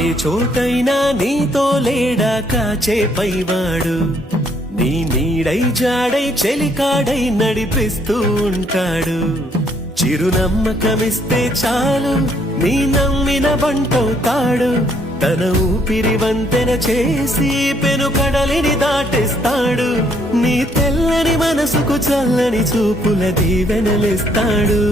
ఏ చోటైనా నీతో లేడా కాచే పైవాడు, నీ నీడై జాడై చెలికాడై నడిపిస్తూ ఉంటాడు. చిరునమ్మకమిస్తే చాలు నీ నమ్మిన బంటవుతాడు. తన ఊపిరి వంతెన చేసి పెను కడలిని దాటేస్తాడు. నీ తెల్లని మనసుకు చల్లని చూపుల దీవెనలిస్తాడు.